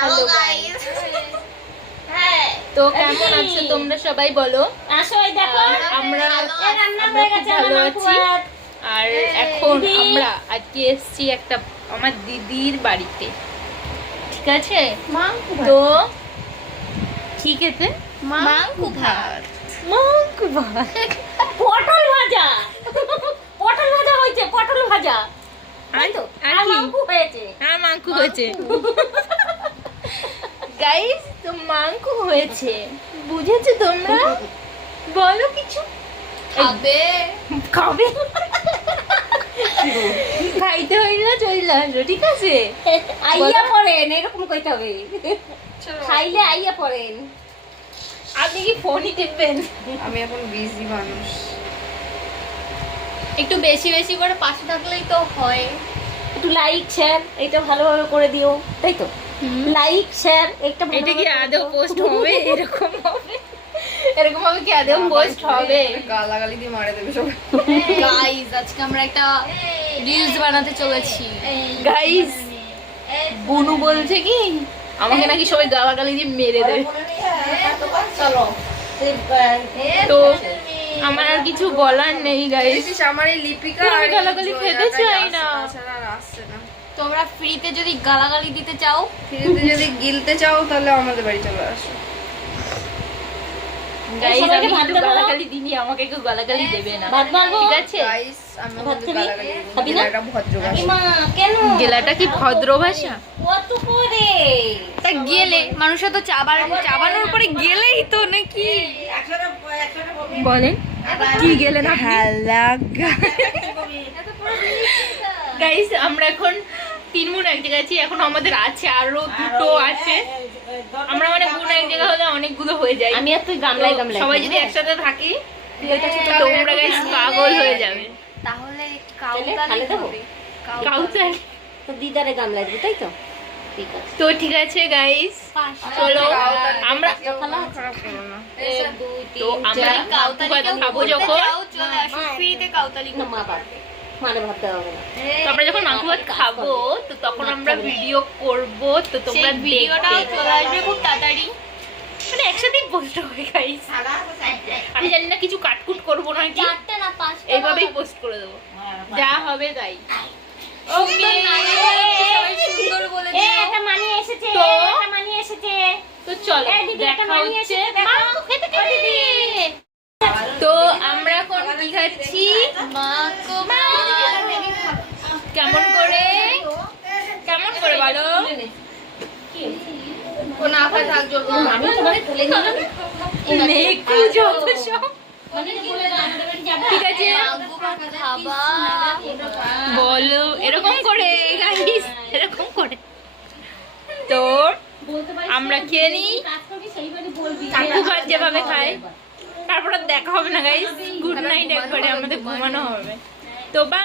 Hello guys. তো কেমন আছো তোমরা সবাই বলো। আসো এই দেখো আমরা রান্না হয়ে গেছে ভালো আমার আছি। আর এখন আমরা আজকে এসেছি একটা আমার দিদির বাড়িতে, ঠিক আছে? তো কি খেতে? মাংকু ভাত। মাংকু ভাত, পটল ভাজা। পটল ভাজা হয়েছে, পটল ভাজা। আর তো আর আর কি? মাংকু হয়েছে। হ্যাঁ মাংকু হয়েছে গাইস। তো মাংকু হয়েছে, বুঝেছো তোমরা? বলো কিছু। খাবে খাবে খাইতে হইল চলে আসো, ঠিক আছে? আইয়া পড়েন, এরকম কইতে হবে। খাইলে আইয়া পড়েন। আপনি কি ফোনই টিপবেন? আমি এখন বিজি মানুষ। একটু বেশি বেশি করে পাশে থাকলেই তো হয়। একটু লাইক শেয়ার এটা ভালোভাবে করে দিও, তাই তো? লাইক শেয়ার একটা এটা কি আদৌ পোস্ট হবে? এরকম হবে? এরকম হবে কি আদৌ পোস্ট হবে? গালাগালি দিয়ে মারে দেবে সব। গাইস আজকে আমরা একটা রিলস বানাতে চলেছি। গাইস বুনু বলছে কি আমাকে নাকি সবাই গালাগালি দিয়ে মেরে দেবে। চলো তো আমার আর কিছু বলার নেই গাইস। আমার এই লিপিকা আমি আর এই গালাগালি খেতে জয়াটাই চাই আসছে, না। তাছাড়া আর আসছে না। তোমরা ফ্রিতে যদি গালাগালি দিতে চাও, ফ্রিতে যদি গিলতে চাও তাহলে আমাদের বাড়ি চলে আসো। গাইস সবাইকে আমি ভাত কিন্তু দেবো? গালাগালি দিনি, আমাকে কেউ গালাগালি দেবে না, ভাত বাড়বো? ঠিক আছে? গাইস আমি ভাত কিন্তু খাবি? গালাগালি দিব। খাবি না? এটা ভদ্র ভাষা। মা কেন গেলাটা কি ভদ্র ভাষা? কত করে তা গেলে মানুষের তো চাবানোর পরে গেলেই তো নাকি বলেন কি গেলেন গাইস। আমরা এখন 3 বোন এক জায়গায় আছি, এখন আমাদের আছে আরো দুটো আছে। আমরা মানে বোন এক জায়গায় হলে অনেকগুলো হয়ে যায়। আমি আর তুই গামলায় তো গামলায় সবাই যদি একসাথে থাকি তোমরা গাইস পাগল হয়ে যাবে। তাহলে খালে দেবো কাউতাল। তো দিদারে গামলায় দেবো, তাই তো? ঠিক আছে তো ঠিক আছে গাইস, চলো আমরা খারাপ করো না। তো আমরা মাংকু ভাত খাবো যখন, চলে আসো ফ্রিতে কাউতালি না মা পারবে, মানে ভাত দেওয়া হবে না। তো আমরা যখন মাংকু ভাত খাবো তো তখন আমরা ভিডিও করব, তো তোমরা ভিডিওটাও দেখবে। চলে আসবে খুব তাড়াতাড়ি। মানে একসাথেই পোস্ট হবে গাইস। আমি জানি না কিছু কাটকুট করবো না কি, 4টা না 5টা এইভাবেই পোস্ট করে দেবো, যা হবে তাই। ওকে সবাই সুন্দর বলে এ দিও। একটা মানি এসেছে, তো? একটা মানি এসেছে। তো চলো এই দিদি, একটা দেখা মানি হচ্ছে এসেছে, দেখো। মাংকু খেতে খেতে। তো আমরা এখন কি খাচ্ছি? মাংকু কেমন করে কেমন করে বলো? ও না খায় থাক জল মানি তোমাকে তুলে নিলাম। নেকু যত সব। ঠিক আছে মাংকু খাবা বলো এরকম করে গাইস, এরকম করে। তো আমরা খেয়ে নিই মাংকু ভাত যেভাবে খায়, তারপর আর দেখা হবে না গাইস। গুড নাইট, একবারে আমাদের ঘুমানো হবে। তো বা